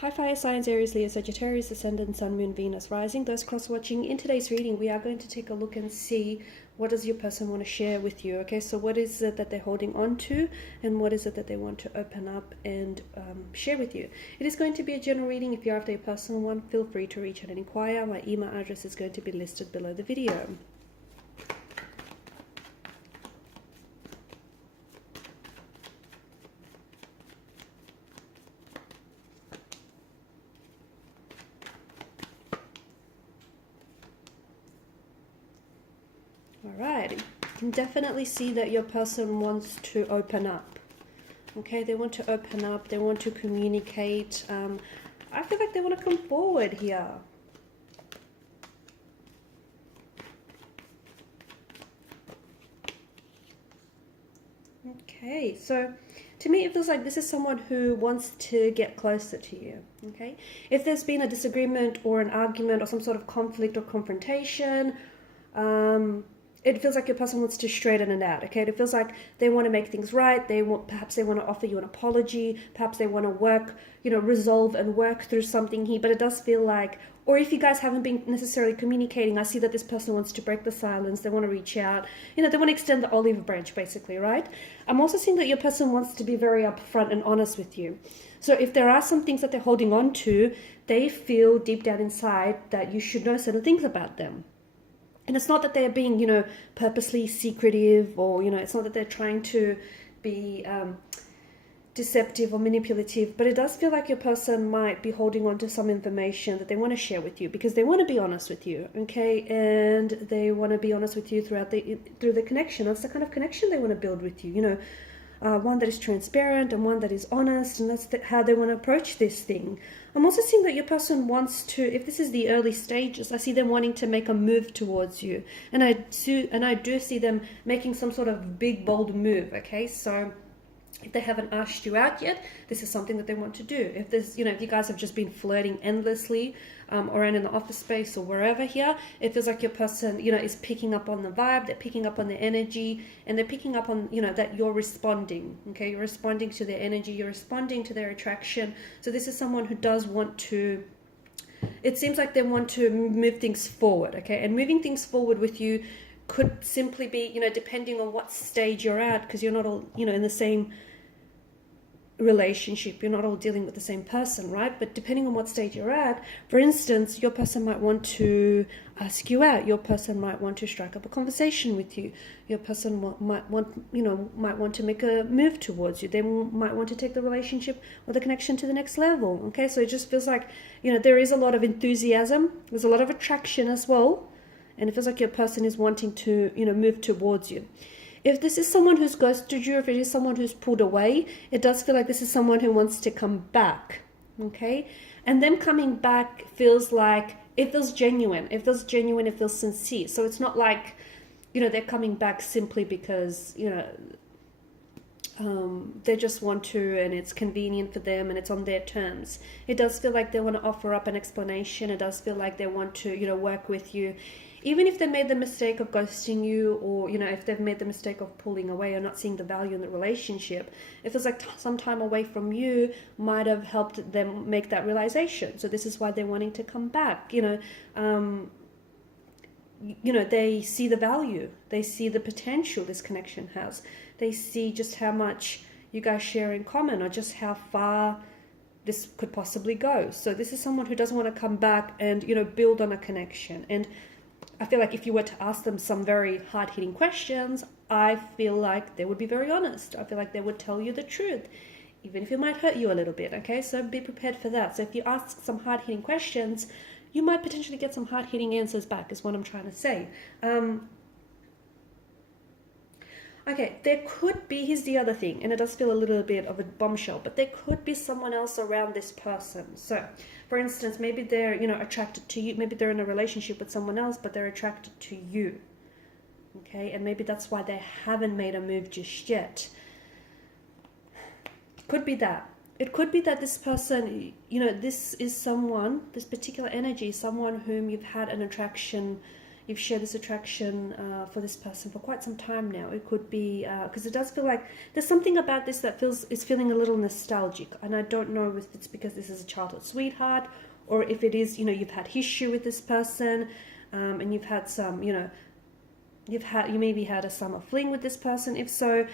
Hi fire signs, Aries, Leo, Sagittarius, Ascendant, Sun, Moon, Venus, Rising. Those cross-watching, in today's reading, we are going to take a look and see what does your person want to share with you, okay? So what is it that they're holding on to, and what is it that they want to open up and share with you? It is going to be a general reading. If you're after a personal one, feel free to reach out and inquire. My email address is going to be listed below the video. Alright, you can definitely see that your person wants to open up. Okay, they want to open up, they want to communicate. I feel like they want to come forward here. Okay, so to me it feels like this is someone who wants to get closer to you. Okay, if there's been a disagreement or an argument or some sort of conflict or confrontation, it feels like your person wants to straighten it out. Okay, it feels like they want to make things right. Perhaps they want to offer you an apology. Perhaps they want to work, resolve and work through something here. But it does feel like, or if you guys haven't been necessarily communicating, I see that this person wants to break the silence. They want to reach out. They want to extend the olive branch, basically, right? I'm also seeing that your person wants to be very upfront and honest with you. So if there are some things that they're holding on to, they feel deep down inside that you should know certain things about them. And it's not that they're being, purposely secretive, or, it's not that they're trying to be deceptive or manipulative, but it does feel like your person might be holding on to some information that they want to share with you because they want to be honest with you, okay? And they want to be honest with you through the connection. That's the kind of connection they want to build with you, one that is transparent and one that is honest, and that's how they want to approach this thing. I'm also seeing that your person wants to, if this is the early stages, I see them wanting to make a move towards you, and I do see them making some sort of big, bold move, okay? So if they haven't asked you out yet, this is something that they want to do. If there's, if you guys have just been flirting endlessly around in the office space or wherever here, it feels like your person, is picking up on the vibe, they're picking up on the energy, and they're picking up on, that you're responding, okay? You're responding to their energy, you're responding to their attraction. So this is someone who does want to, it seems like they want to move things forward, okay? And moving things forward with you could simply be, depending on what stage you're at, because you're not all, in the same relationship, you're not all dealing with the same person, right? But depending on what stage you're at, for instance, your person might want to ask you out, your person might want to strike up a conversation with you, your person might want to make a move towards you, they might want to take the relationship or the connection to the next level, okay? So it just feels like, there is a lot of enthusiasm, there's a lot of attraction as well, and it feels like your person is wanting to, move towards you. If this is someone who's ghosted you, if it is someone who's pulled away, it does feel like this is someone who wants to come back, okay? And them coming back feels like, it feels genuine. It feels genuine, it feels sincere. So it's not like, they're coming back simply because, they just want to and it's convenient for them and it's on their terms. It does feel like they want to offer up an explanation. It does feel like they want to, work with you. Even if they made the mistake of ghosting you, or, if they've made the mistake of pulling away or not seeing the value in the relationship, it feels like some time away from you might have helped them make that realization. So this is why they're wanting to come back. They see the value. They see the potential this connection has. They see just how much you guys share in common, or just how far this could possibly go. So this is someone who doesn't want to come back and, build on a connection. And I feel like if you were to ask them some very hard-hitting questions, I feel like they would be very honest. I feel like they would tell you the truth, even if it might hurt you a little bit, okay? So be prepared for that. So if you ask some hard-hitting questions, you might potentially get some hard-hitting answers back, is what I'm trying to say. Okay, there could be, here's the other thing, and it does feel a little bit of a bombshell, but there could be someone else around this person. So, for instance, maybe they're, attracted to you. Maybe they're in a relationship with someone else, but they're attracted to you. Okay, and maybe that's why they haven't made a move just yet. Could be that. It could be that this person, this is someone, this particular energy, someone whom you've had an attraction, you've shared this attraction for this person for quite some time now. It could be because it does feel like there's something about this that is feeling a little nostalgic, and I don't know if it's because this is a childhood sweetheart, or if it is, you know, you've had history with this person, and you've had some, you know, you maybe had a summer fling with this person. If so,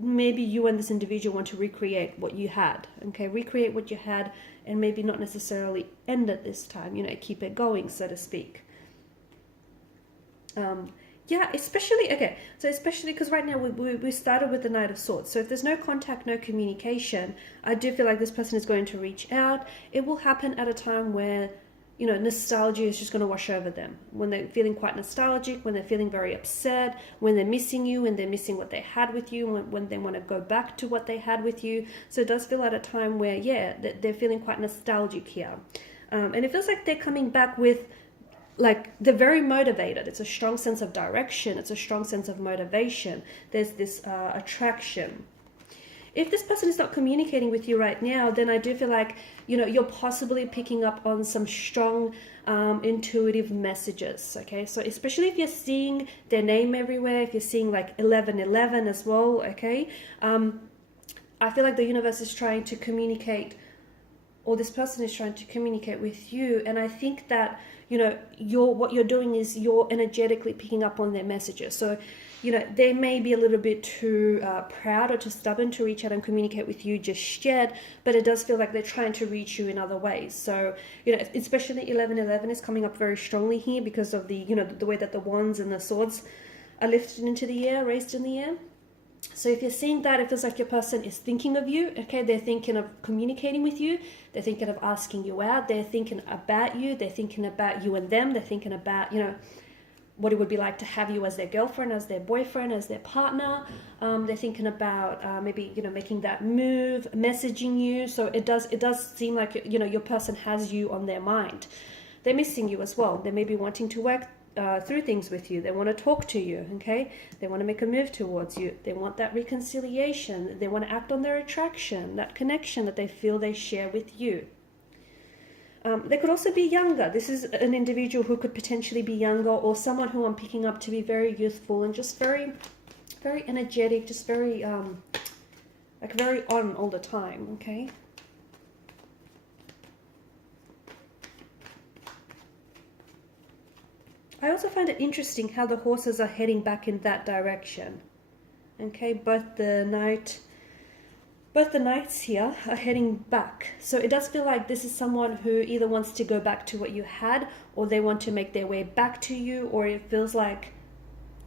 maybe you and this individual want to recreate what you had, okay? Recreate what you had, and maybe not necessarily end it this time, you know, keep it going, so to speak. Yeah, especially, okay, so especially because right now we started with the Knight of Swords. So if there's no contact, no communication, I do feel like this person is going to reach out. It will happen at a time where, you know, nostalgia is just going to wash over them. When they're feeling quite nostalgic, when they're feeling very upset, when they're missing you, when they're missing what they had with you, when they want to go back to what they had with you. So it does feel at a time where, yeah, they're feeling quite nostalgic here. And it feels like they're coming back with, like, they're very motivated. It's a strong sense of direction. It's a strong sense of motivation. There's this attraction. If this person is not communicating with you right now, then I do feel like, you know, you're possibly picking up on some strong intuitive messages, okay? So especially if you're seeing their name everywhere, if you're seeing like 1111 as well, okay? I feel like the universe is trying to communicate, or this person is trying to communicate with you, and I think that, you know, what you're doing is you're energetically picking up on their messages. So, you know, they may be a little bit too proud or too stubborn to reach out and communicate with you just yet, but it does feel like they're trying to reach you in other ways. So, you know, especially 1111 is coming up very strongly here because of the, you know, the way that the wands and the swords are lifted into the air, raised in the air. So if you're seeing that, it feels like your person is thinking of you, okay? They're thinking of communicating with you. They're thinking of asking you out. They're thinking about you. They're thinking about you and them. They're thinking about, you know, what it would be like to have you as their girlfriend, as their boyfriend, as their partner. They're thinking about maybe, you know, making that move, messaging you. So it does seem like, you know, your person has you on their mind. They're missing you as well. They may be wanting to work through things with you. They want to talk to you, okay? They want to make a move towards you. They want that reconciliation. They want to act on their attraction, that connection that they feel they share with you. They could also be younger. This is an individual who could potentially be younger, or someone who I'm picking up to be very youthful and just very, very energetic, just very, like very on all the time, okay? I also find it interesting how the horses are heading back in that direction. Okay, both the knights here are heading back. So it does feel like this is someone who either wants to go back to what you had, or they want to make their way back to you, or it feels like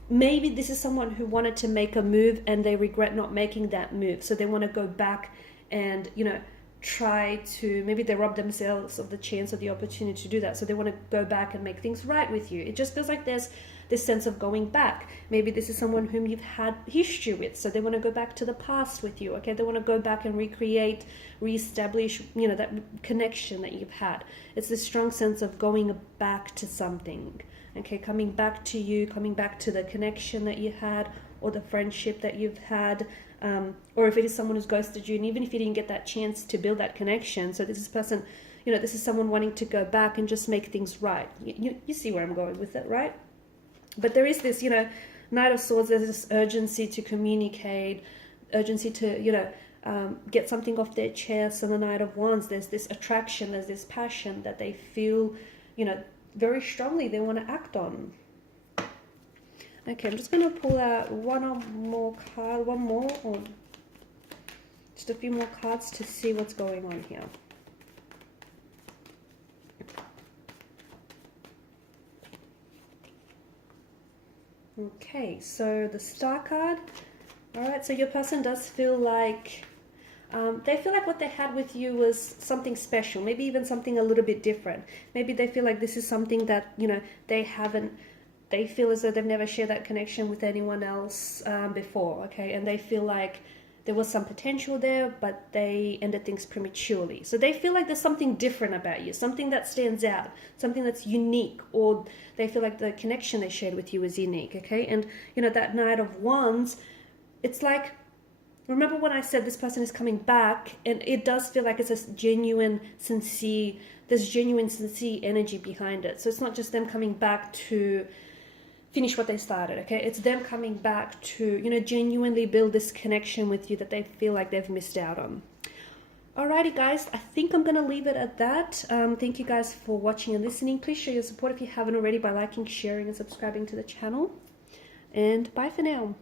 maybe this is someone who wanted to make a move and they regret not making that move. So they want to go back and, you know, try to, maybe they rob themselves of the chance or the opportunity to do that. So they want to go back and make things right with you. It just feels like there's this sense of going back. Maybe this is someone whom you've had history with, so they want to go back to the past with you, okay? They want to go back and recreate, reestablish, you know, that connection that you've had. It's this strong sense of going back to something, okay? Coming back to you, coming back to the connection that you had, or the friendship that you've had, or if it is someone who's ghosted you, and even if you didn't get that chance to build that connection, so this is person, you know, this is someone wanting to go back and just make things right. You see where I'm going with it, right? But there is this, you know, Knight of Swords, there's this urgency to communicate, urgency to, you know, get something off their chest. And the Knight of Wands, there's this attraction, there's this passion that they feel, you know, very strongly they want to act on. Okay, I'm just going to pull out one more, or just a few more cards to see what's going on here. Okay, so the Star card. All right, so your person does feel like, they feel like what they had with you was something special, maybe even something a little bit different. Maybe they feel like this is something that, you know, they feel as though they've never shared that connection with anyone else before, okay? And they feel like there was some potential there, but they ended things prematurely. So they feel like there's something different about you, something that stands out, something that's unique, or they feel like the connection they shared with you is unique, okay? And, you know, that Knight of Wands, it's like Remember when I said this person is coming back, and it does feel like it's a genuine, sincere, there's genuine, sincere energy behind it. So it's not just them coming back to finish what they started, okay? It's them coming back to, you know, genuinely build this connection with you that they feel like they've missed out on. Alrighty guys, I think I'm going to leave it at that. Thank you guys for watching and listening. Please show your support if you haven't already by liking, sharing and subscribing to the channel. And bye for now.